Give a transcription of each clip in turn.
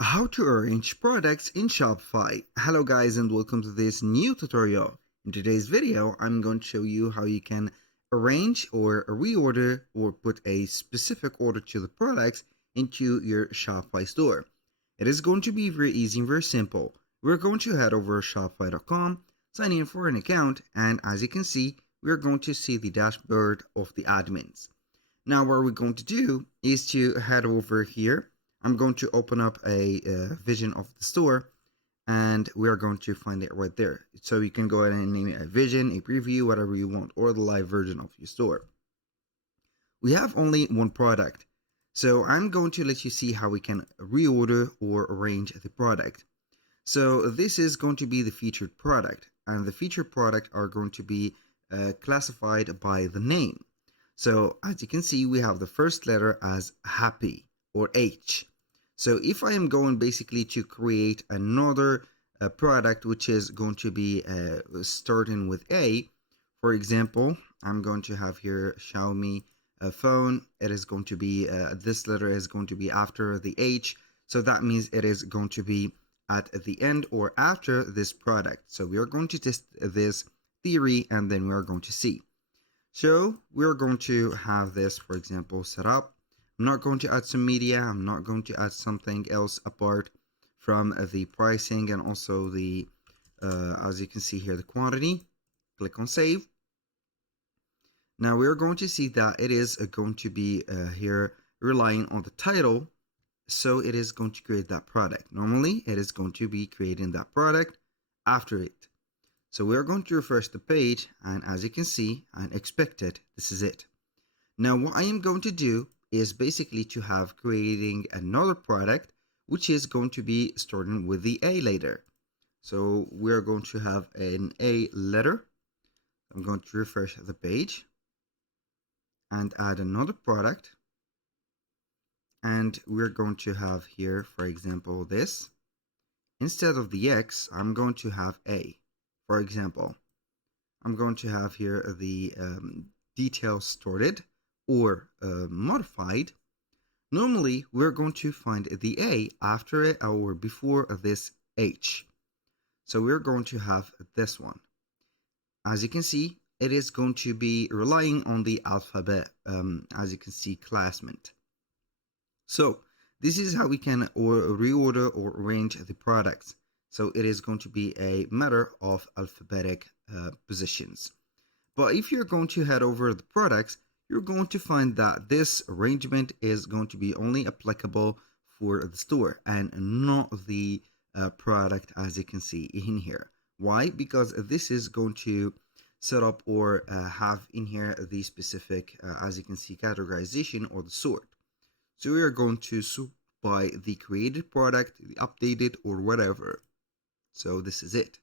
How to arrange products in Shopify. Hello guys and welcome to this new tutorial. In today's video, I'm going to show you how you can arrange or reorder or put a specific order to the products into your Shopify store. It is going to be very easy and very simple. We're going to head over to shopify.com, sign in for an account, and as you can see, we're going to see the dashboard of the admins. Now what we're going to do is to head over here. I'm going to open up a vision of the store and we're going to find it right there. So you can go ahead and name it a vision, a preview, whatever you want, or the live version of your store. We have only one product. So I'm going to let you see how we can reorder or arrange the product. So this is going to be the featured product, and the featured product are going to be classified by the name. So as you can see, we have the first letter as happy or H. So if I am going basically to create another product which is going to be starting with A, for example, I'm going to have here Xiaomi phone. It is going to be this letter is going to be after the H, so that means it is going to be at the end or after this product. So we are going to test this theory and then we are going to see. So we're going to have this, for example, set up. I'm not going to add some media. I'm not going to add something else apart from the pricing and also the, as you can see here, the quantity. Click on save. Now we're going to see that it is going to be here relying on the title. So it is going to create that product. Normally it is going to be creating that product after it. So we're going to refresh the page, and as you can see and expected, this is it. Now what I am going to do is basically to have creating another product which is going to be starting with the A later. So we're going to have an A letter. I'm going to refresh the page and add another product, and we're going to have here, for example, this. Instead of the X, I'm going to have A. For example, I'm going to have here the details sorted or modified. Normally, we're going to find the A after it or before this H. So we're going to have this one. As you can see, it is going to be relying on the alphabet, as you can see, classment. So this is how we can reorder or arrange the products. So it is going to be a matter of alphabetic positions. But if you're going to head over the products, you're going to find that this arrangement is going to be only applicable for the store and not the product, as you can see in here. Why? Because this is going to set up or have in here the specific, as you can see, categorization or the sort. So we are going to sort by the created product, the updated, or whatever. So this is it.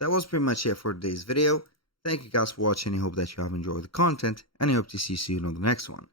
That was pretty much it for today's video. Thank you guys for watching. I hope that you have enjoyed the content, and I hope to see you soon on the next one.